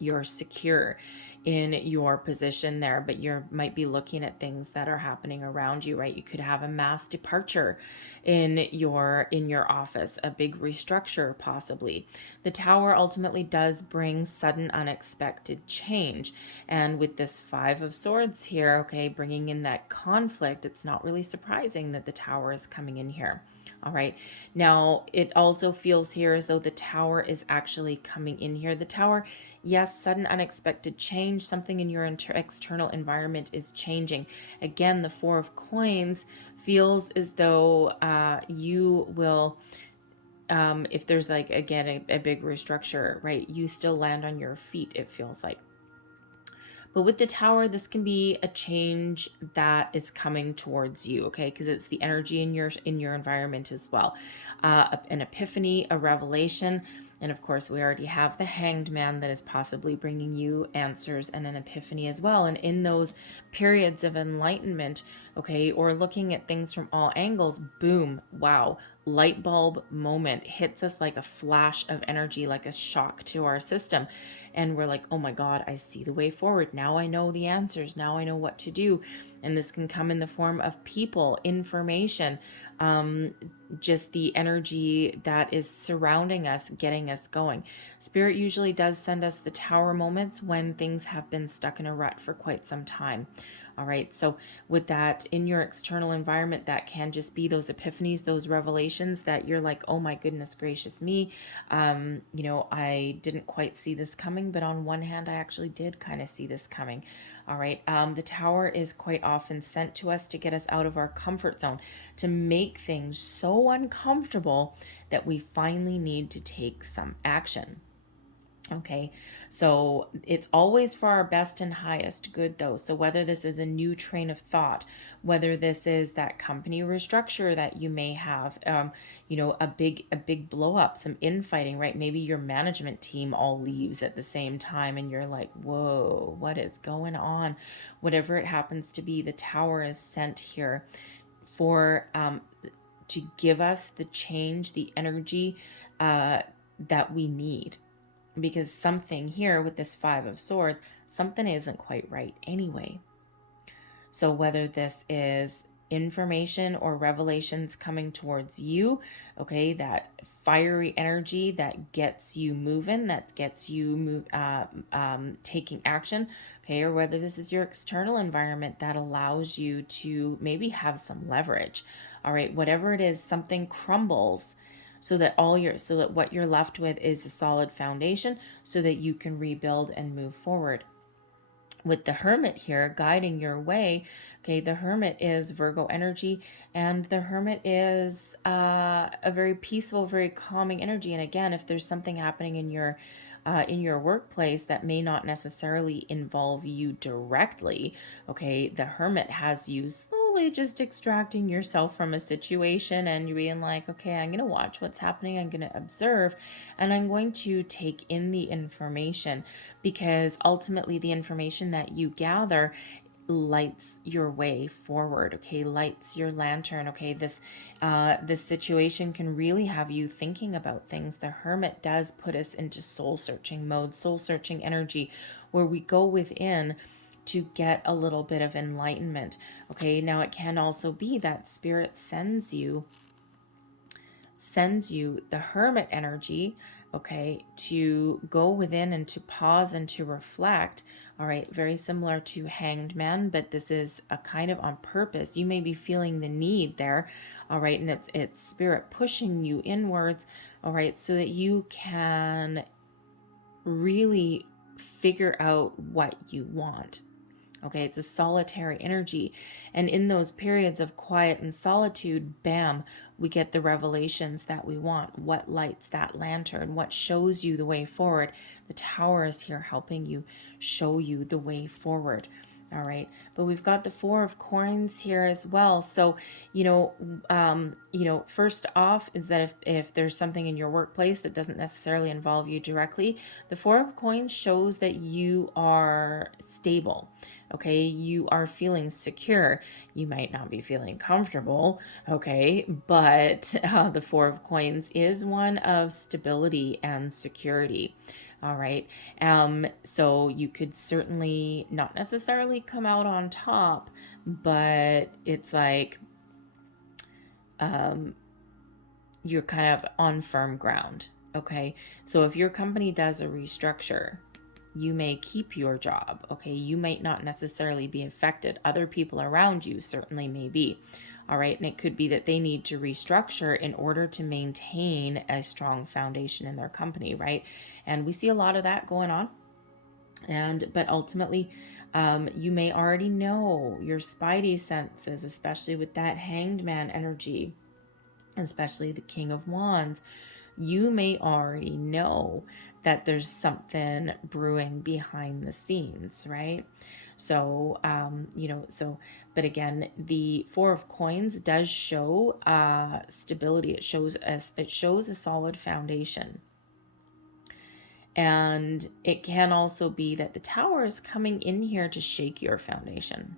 you're secure in your position there, but you might be looking at things that are happening around you, right? You could have a mass departure in your office, a big restructure possibly. The Tower ultimately does bring sudden unexpected change. And with this 5 of Swords here, okay, bringing in that conflict, it's not really surprising that the Tower is coming in here. All right. Now, it also feels here as though the Tower is actually coming in here. The Tower, yes, sudden unexpected change. Something in your external environment is changing. Again, the 4 of Coins feels as though you will, if there's like, again, a big restructure, right? You still land on your feet, it feels like. But with the Tower, this can be a change that is coming towards you, okay? Because it's the energy in your environment as well. An epiphany, a revelation, and of course, we already have the Hanged Man that is possibly bringing you answers and an epiphany as well. And in those periods of enlightenment, okay, or looking at things from all angles, boom, wow, light bulb moment hits us like a flash of energy, like a shock to our system. And we're like, oh my God, I see the way forward. Now I know the answers. Now I know what to do. And this can come in the form of people, information, just the energy that is surrounding us, getting us going. Spirit usually does send us the Tower moments when things have been stuck in a rut for quite some time. All right. So with that in your external environment, that can just be those epiphanies, those revelations that you're like, oh my goodness gracious me. I didn't quite see this coming, but on one hand, I actually did kind of see this coming. All right. The Tower is quite often sent to us to get us out of our comfort zone, to make things so uncomfortable that we finally need to take some action. Okay, so it's always for our best and highest good, though. So whether this is a new train of thought, whether this is that company restructure that you may have, a big blow up, some infighting, right? Maybe your management team all leaves at the same time, and you're like, whoa, what is going on? Whatever it happens to be, the Tower is sent here for to give us the change, the energy that we need, because something here with this 5 of Swords, something isn't quite right anyway. So whether this is information or revelations coming towards you, okay, that fiery energy that gets you moving, that gets you taking action, okay, or whether this is your external environment that allows you to maybe have some leverage. All right, whatever it is, something crumbles so that what you're left with is a solid foundation so that you can rebuild and move forward. With the Hermit here guiding your way, okay, the Hermit is Virgo energy, and the Hermit is a very peaceful, very calming energy. And again, if there's something happening in your workplace that may not necessarily involve you directly, okay, the Hermit has you slowly just extracting yourself from a situation and you being like, okay, I'm going to watch what's happening, I'm going to observe, and I'm going to take in the information, because ultimately the information that you gather lights your way forward, okay, lights your lantern. Okay, this situation can really have you thinking about things. The Hermit does put us into soul searching mode, soul searching energy, where we go within to get a little bit of enlightenment. Okay, now it can also be that Spirit sends you the Hermit energy, okay, to go within and to pause and to reflect. All right, very similar to Hanged Man, but this is a kind of on purpose. You may be feeling the need there, all right, and it's Spirit pushing you inwards, all right, so that you can really figure out what you want. Okay, it's a solitary energy. And in those periods of quiet and solitude, bam, we get the revelations that we want. What lights that lantern? What shows you the way forward? The Tower is here helping you show you the way forward. All right, but we've got the 4 of Coins here as well. So, first off is that if there's something in your workplace that doesn't necessarily involve you directly, the 4 of Coins shows that you are stable. Okay, you are feeling secure. You might not be feeling comfortable. Okay, but the Four of Coins is one of stability and security. All right. So you could certainly not necessarily come out on top, but it's like you're kind of on firm ground. Okay. So if your company does a restructure, you may keep your job. Okay. You might not necessarily be affected. Other people around you certainly may be. All right. And it could be that they need to restructure in order to maintain a strong foundation in their company. Right. And we see a lot of that going on. But ultimately, you may already know your spidey senses, especially with that Hanged Man energy, especially the King of Wands. You may already know that there's something brewing behind the scenes, right? So, but again, the Four of Coins does show stability. It shows a solid foundation. And it can also be that the Tower is coming in here to shake your foundation,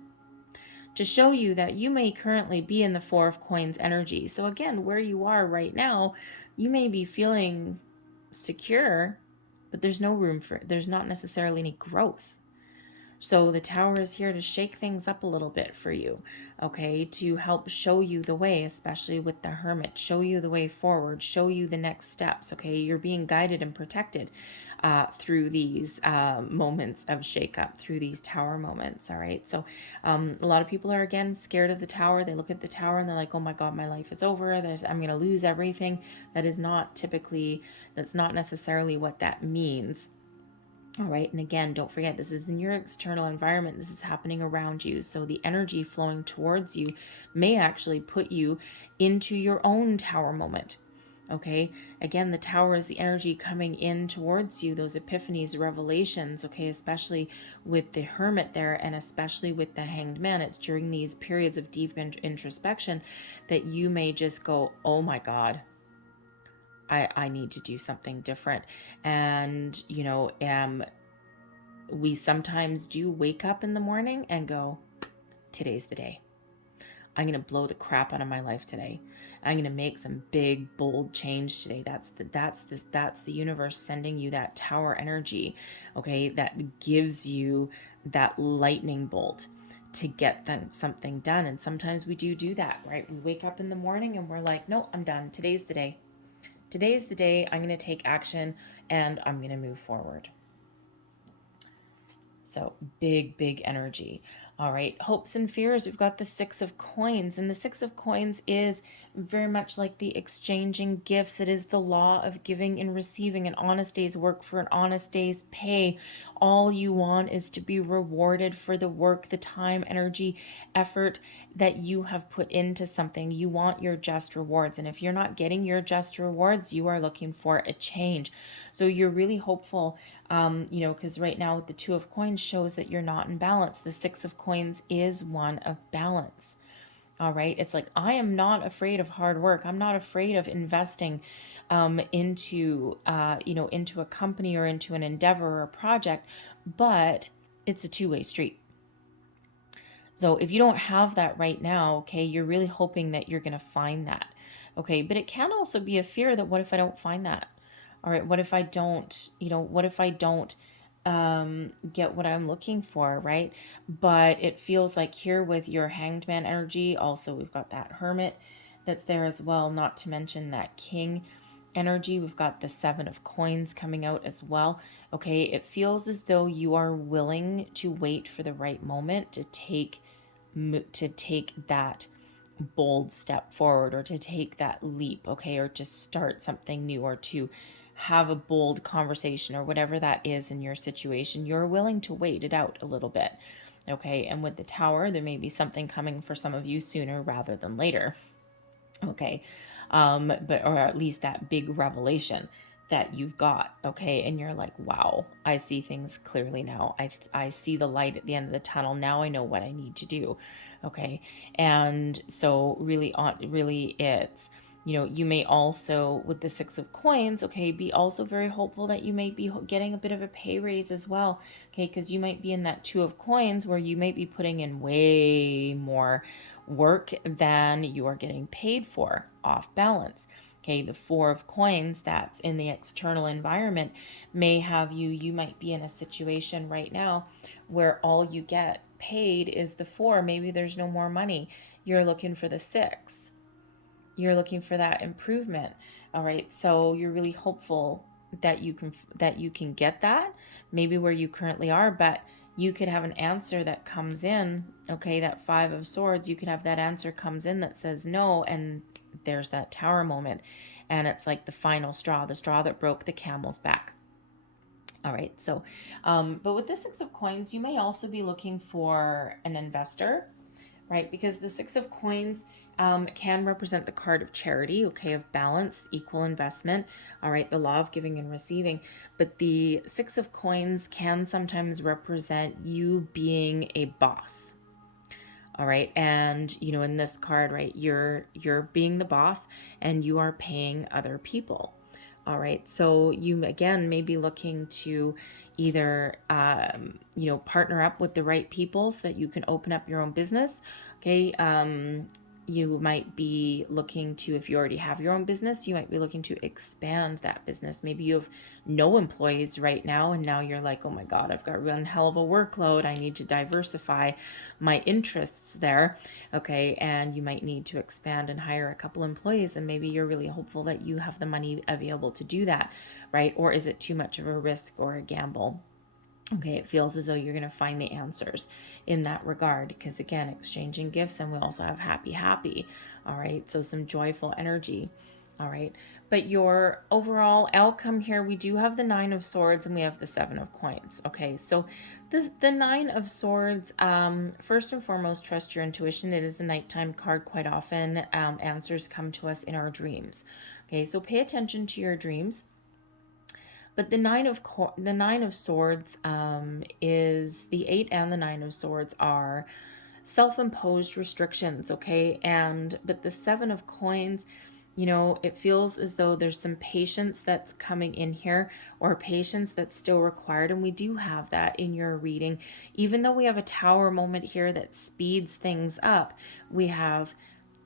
to show you that you may currently be in the Four of Coins energy. So again, where you are right now, you may be feeling secure, but there's not necessarily any growth. So the Tower is here to shake things up a little bit for you, okay, to help show you the way, especially with the Hermit, show you the way forward, show you the next steps, okay? You're being guided and protected through these moments of shakeup, through these Tower moments, all right? So a lot of people are, again, scared of the Tower. They look at the Tower and they're like, oh my God, my life is over. I'm going to lose everything. That's not necessarily what that means. All right. And again, don't forget, this is in your external environment. This is happening around you. So the energy flowing towards you may actually put you into your own Tower moment. Okay. Again, the Tower is the energy coming in towards you, those epiphanies, revelations. Okay. Especially with the Hermit there, and especially with the Hanged Man. It's during these periods of deep introspection that you may just go, oh my God, I need to do something different. And, we sometimes do wake up in the morning and go, today's the day. I'm going to blow the crap out of my life today. I'm going to make some big, bold change today. That's the universe sending you that Tower energy, okay? That gives you that lightning bolt to get something done. And sometimes we do that, right? We wake up in the morning and we're like, no, I'm done. Today's the day. Today's the day. I'm going to take action and I'm going to move forward. So big energy. All right. Hopes and fears. We've got the Six of Coins, and the Six of Coins is very much like the exchanging gifts. It is the law of giving and receiving, an honest day's work for an honest day's pay. All you want is to be rewarded for the work, the time, energy, effort that you have put into something. You want your just rewards. And if you're not getting your just rewards, you are looking for a change. So you're really hopeful, because right now the Two of Coins shows that you're not in balance. The Six of Coins is one of balance. All right. It's like, I am not afraid of hard work. I'm not afraid of investing into a company or into an endeavor or a project, but it's a two-way street. So if you don't have that right now, okay, you're really hoping that you're going to find that. Okay. But it can also be a fear that, what if I don't find that? All right, what if I don't, get what I'm looking for, right? But it feels like here with your Hanged Man energy, also we've got that Hermit that's there as well, not to mention that King energy. We've got the Seven of Coins coming out as well. Okay, it feels as though you are willing to wait for the right moment to take that bold step forward, or to take that leap, okay, or to start something new, or to have a bold conversation, or whatever that is in your situation. You're willing to wait it out a little bit, okay? And with the Tower, there may be something coming for some of you sooner rather than later, okay? Or at least that big revelation that you've got, okay? And you're like, wow, I see things clearly now. I see the light at the end of the tunnel. Now I know what I need to do, okay? And so really it's You may also, with the Six of Coins, okay, be also very hopeful that you might be getting a bit of a pay raise as well, okay, because you might be in that Two of Coins where you might be putting in way more work than you are getting paid for, off balance. Okay, the Four of Coins, that's in the external environment, may have you might be in a situation right now where all you get paid is the four. Maybe there's no more money. You're looking for the six. You're looking for that improvement. All right, so you're really hopeful that you can get that, maybe where you currently are, but you could have an answer that comes in, okay, that Five of Swords, you could have that answer comes in that says no, and there's that Tower moment, and it's like the final straw, the straw that broke the camel's back. All right, so but with the Six of Coins, you may also be looking for an investor, right? Because the Six of Coins can represent the card of charity, okay, of balance, equal investment, all right, the law of giving and receiving. But the Six of Coins can sometimes represent you being a boss. All right, and in this card, right, you're being the boss and you are paying other people. All right, so you again may be looking to either partner up with the right people so that you can open up your own business. Okay, you might be looking to, if you already have your own business, you might be looking to expand that business. Maybe you have no employees right now, and now you're like, oh my God, I've got one hell of a workload. I need to diversify my interests there. Okay, and you might need to expand and hire a couple employees, and maybe you're really hopeful that you have the money available to do that, right? Or is it too much of a risk or a gamble? Okay, it feels as though you're going to find the answers in that regard, because again, exchanging gifts, and we also have happy. All right, so some joyful energy. All right, but your overall outcome here, we do have the Nine of Swords and we have the Seven of Coins. Okay, so the Nine of Swords, first and foremost, trust your intuition. It is a nighttime card. Quite often answers come to us in our dreams. Okay, so pay attention to your dreams. But the Nine of Swords is the Eight, and the Nine of Swords are self-imposed restrictions, okay? But the Seven of Coins, it feels as though there's some patience that's coming in here, or patience that's still required, and we do have that in your reading. Even though we have a Tower moment here that speeds things up, we have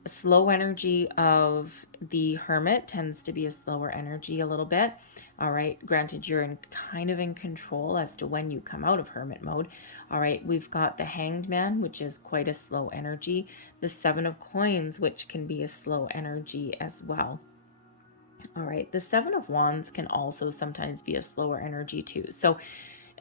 slow energy of the Hermit, tends to be a slower energy a little bit. All right, granted, you're kind of in control as to when you come out of Hermit mode. All right, we've got the Hanged Man, which is quite a slow energy. The Seven of Coins, which can be a slow energy as well. All right, the Seven of Wands can also sometimes be a slower energy too. So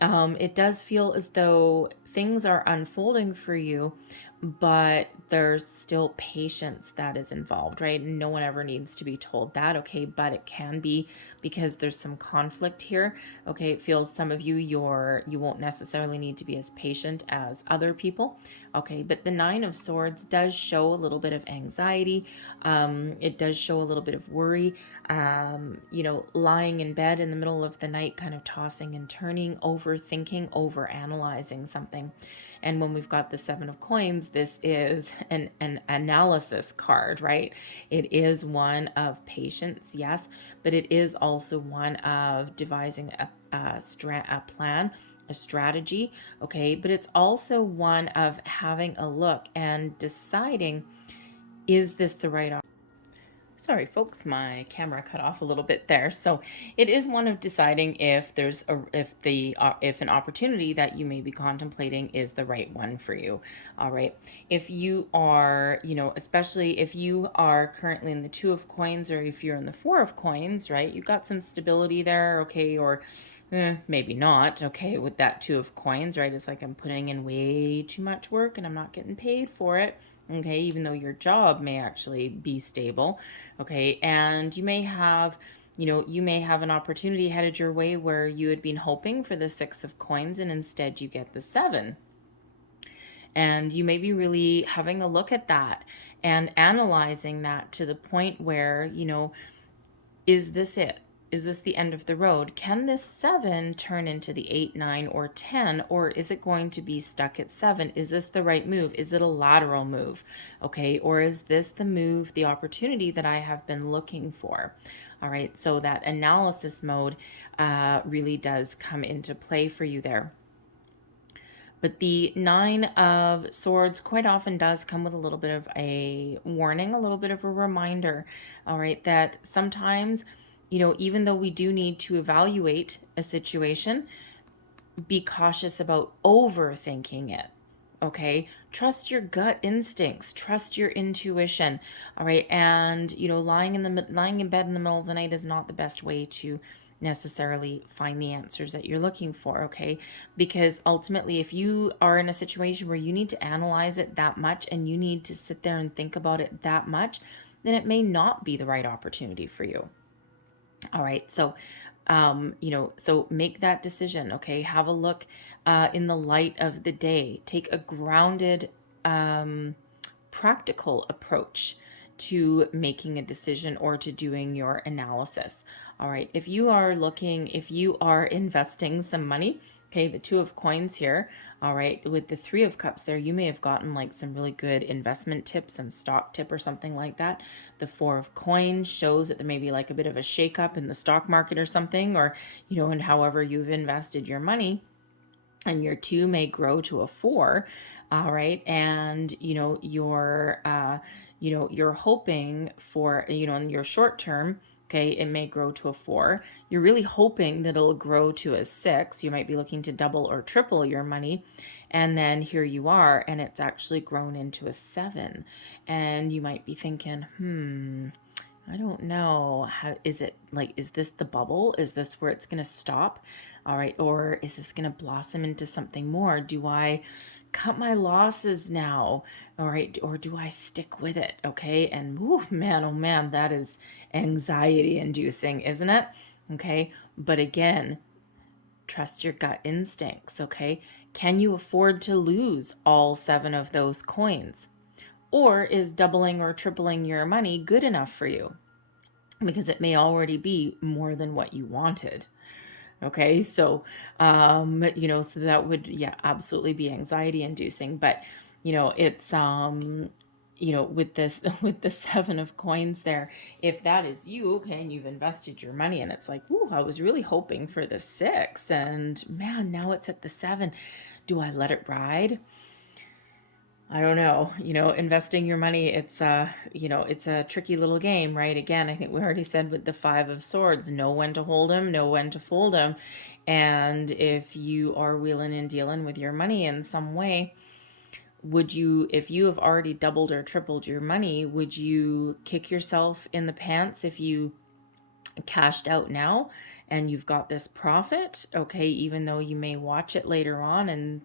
it does feel as though things are unfolding for you, but there's still patience that is involved, right? No one ever needs to be told that, okay? But it can be because there's some conflict here, okay? It feels some of you, you won't necessarily need to be as patient as other people, okay? But the Nine of Swords does show a little bit of anxiety. It does show a little bit of worry, lying in bed in the middle of the night, kind of tossing and turning, overthinking, overanalyzing something. And when we've got the Seven of Coins, this is an analysis card, right? It is one of patience, yes, but it is also one of devising a plan, a strategy, okay? But it's also one of having a look and deciding, is this the right option? Sorry, folks, my camera cut off a little bit there. So it is one of deciding if if an opportunity that you may be contemplating is the right one for you. All right. If you are, especially if you are currently in the Two of Coins, or if you're in the Four of Coins, right? You've got some stability there, okay, or maybe not, okay, with that Two of Coins, right? It's like I'm putting in way too much work and I'm not getting paid for it. Okay, even though your job may actually be stable, okay, and you may have an opportunity headed your way where you had been hoping for the Six of Coins and instead you get the Seven. And you may be really having a look at that and analyzing that to the point where, is this it? Is this the end of the road? Can this 7 turn into the 8, 9, or 10? Or is it going to be stuck at 7? Is this the right move? Is it a lateral move? Okay. Or is this the move, the opportunity that I have been looking for? All right. So that analysis mode really does come into play for you there. But the 9 of Swords quite often does come with a little bit of a warning, a little bit of a reminder, all right, that sometimes, even though we do need to evaluate a situation, be cautious about overthinking it. Okay, trust your gut instincts, trust your intuition. All right, and lying in bed in the middle of the night is not the best way to necessarily find the answers that you're looking for. Okay, because ultimately, if you are in a situation where you need to analyze it that much and you need to sit there and think about it that much, then it may not be the right opportunity for you. All right, so so make that decision. Okay, have a look in the light of the day. Take a grounded, practical approach to making a decision or to doing your analysis. All right, if you are investing some money, okay, the 2 of coins here, all right, with the 3 of cups there, you may have gotten like some really good investment tips and stock tip or something like that. The 4 of coins shows that there may be like a bit of a shakeup in the stock market or something, or, and however you've invested your money. And your 2 may grow to a 4, all right, and you're hoping for, in your short term, okay, it may grow to a 4. You're really hoping that it'll grow to a 6. You might be looking to double or triple your money, and then here you are, and it's actually grown into a 7, and you might be thinking, I don't know. How is it like, is this the bubble? Is this where it's going to stop? All right. Or is this going to blossom into something more? Do I cut my losses now? All right. Or do I stick with it? Okay. And oh man, that is anxiety inducing, isn't it? Okay. But again, trust your gut instincts. Okay. Can you afford to lose all 7 of those coins? Or is doubling or tripling your money good enough for you? Because it may already be more than what you wanted. Okay, so so that would, yeah, absolutely be anxiety inducing. But it's with this with the 7 of coins there, if that is you, okay, and you've invested your money and it's like, ooh, I was really hoping for the 6, and man, now it's at the 7. Do I let it ride? I don't know, investing your money, it's it's a tricky little game, right? Again, I think we already said with the 5 of Swords, know when to hold them, know when to fold them. And if you are wheeling and dealing with your money in some way, if you have already doubled or tripled your money, would you kick yourself in the pants if you cashed out now and you've got this profit? Okay, even though you may watch it later on and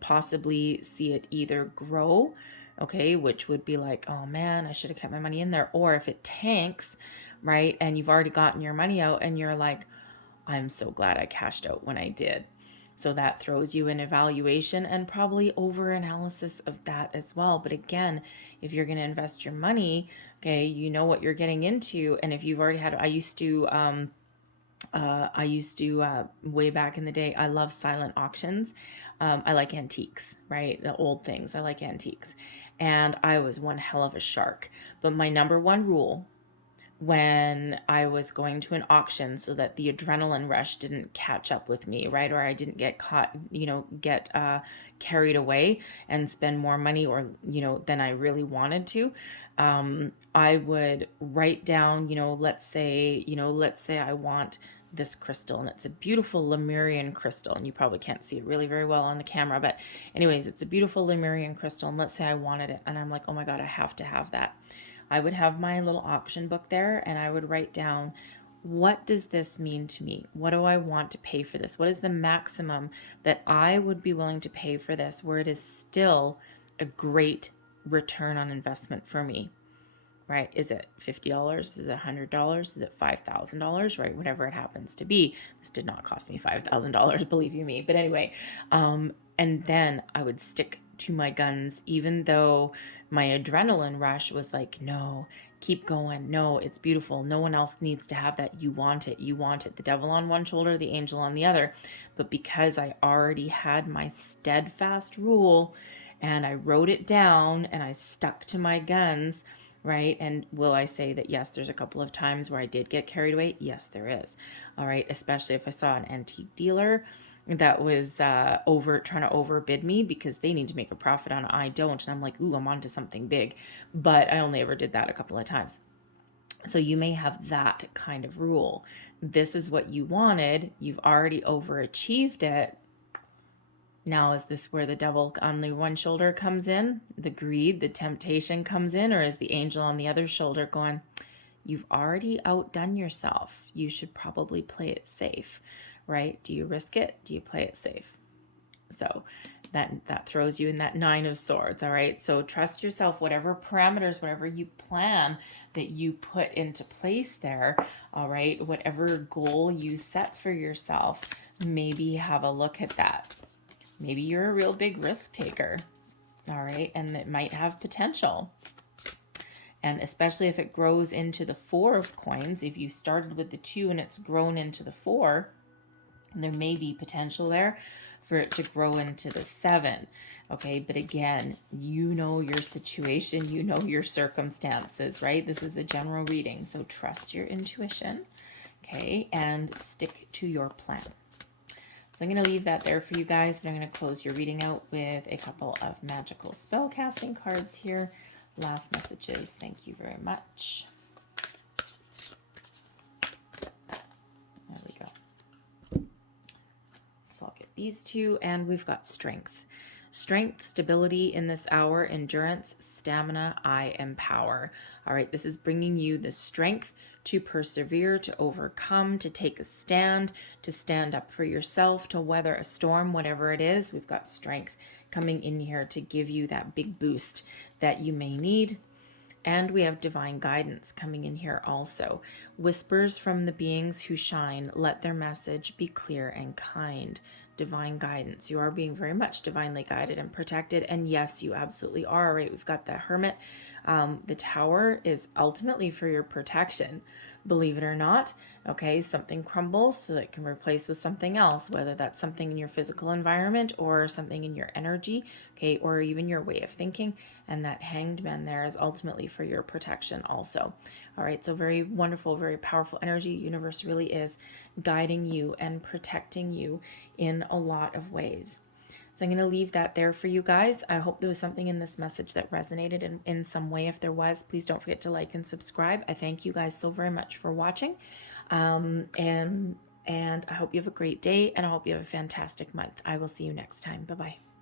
possibly see it either grow, okay, which would be like, oh man, I should have kept my money in there. Or if it tanks, right, and you've already gotten your money out and you're like, I'm so glad I cashed out when I did. So that throws you in evaluation and probably over analysis of that as well. But again, if you're going to invest your money, okay, you know what you're getting into. And if you've already had, I used to way back in the day, I love silent auctions. I like antiques, right? The old things. I like antiques. And I was one hell of a shark. But my number one rule when I was going to an auction, so that the adrenaline rush didn't catch up with me, right? Or I didn't get caught, get carried away and spend more money or, than I really wanted to. I would write down, let's say I want this crystal, and it's a beautiful Lemurian crystal, and you probably can't see it really very well on the camera, but anyways, it's a beautiful Lemurian crystal, and let's say I wanted it, and I'm like, oh my God, I have to have that. I would have my little auction book there, and I would write down, what does this mean to me? What do I want to pay for this? What is the maximum that I would be willing to pay for this, where it is still a great return on investment for me? Right? Is it $50? Is it $100? Is it $5,000? Right? Whatever it happens to be. This did not cost me $5,000, believe you me. But anyway, and then I would stick to my guns, even though my adrenaline rush was like, no, Keep going. No, it's beautiful. No one else needs to have that. You want it. You want it. The devil on one shoulder, the angel on the other. But because I already had my steadfast rule and I wrote it down and I stuck to my guns, right? And will I say that, yes, there's a couple of times where I did get carried away? Yes, there is. All right. Especially if I saw an antique dealer that was trying to overbid me because they need to make a profit on it. I don't. And I'm like, ooh, I'm onto something big. But I only ever did that a couple of times. So you may have that kind of rule. This is what you wanted. You've already overachieved it. Now, is this where the devil on the one shoulder comes in? The greed, the temptation comes in? Or is the angel on the other shoulder going, you've already outdone yourself. You should probably play it safe, right? Do you risk it? Do you play it safe? So that throws you in that 9 of Swords, all right? So trust yourself, whatever parameters, whatever you plan that you put into place there, all right? Whatever goal you set for yourself, maybe have a look at that. Maybe you're a real big risk taker, all right? And it might have potential. And especially if it grows into the 4 of coins, if you started with the 2 and it's grown into the 4, there may be potential there for it to grow into the 7. Okay, but again, you know your situation, you know your circumstances, right? This is a general reading, so trust your intuition, okay, and stick to your plan. So I'm going to leave that there for you guys, and I'm going to close your reading out with a couple of magical spell casting cards here. Last messages. Thank you very much. There we go. So I'll get these two, and we've got strength. Strength, stability in this hour, endurance, stamina, I empower. All right, this is bringing you the strength to persevere, to overcome, to take a stand, to stand up for yourself, to weather a storm, whatever it is. We've got strength coming in here to give you that big boost that you may need. And we have divine guidance coming in here also. Whispers from the beings who shine, let their message be clear and kind. Divine guidance. You are being very much divinely guided and protected. And yes, you absolutely are, right? We've got the Hermit. The Tower is ultimately for your protection, believe it or not. Okay, something crumbles so it can replace with something else, whether that's something in your physical environment or something in your energy, okay, or even your way of thinking. And that Hanged Man there is ultimately for your protection also. All right, so very wonderful, very powerful energy. Universe really is guiding you and protecting you in a lot of ways. So I'm going to leave that there for you guys. I hope there was something in this message that resonated in some way. If there was, please don't forget to like and subscribe. I thank you guys so very much for watching. And I hope you have a great day, and I hope you have a fantastic month. I will see you next time. Bye-bye.